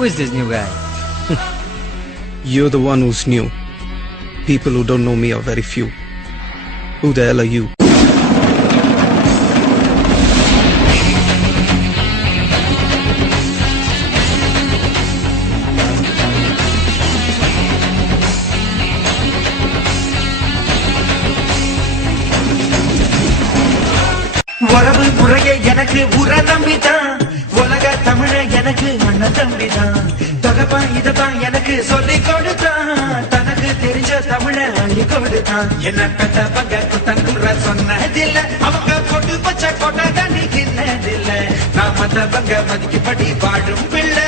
Who is this new guy? You're the one who's new. People who don't know me are very few. Who the hell are you? உறவு முறையை எனக்கு உற நம்பிதான் உலக தமிழ எனக்கு அண்ணன் தம்பிதான் தகப்பா இததான் எனக்கு சொல்லி கொடுத்தான் தனக்கு தெரிஞ்ச தமிழ அள்ளி கொடுத்தான் என்ன பெத்த பங்க குத்தங்குற சொன்னதில்ல அவங்க கொண்டு பச்சை கொண்ட தண்ணி கிண்ணதில்ல நான் மத்த பங்க மதிக்கப்படி வாழும் பிள்ளை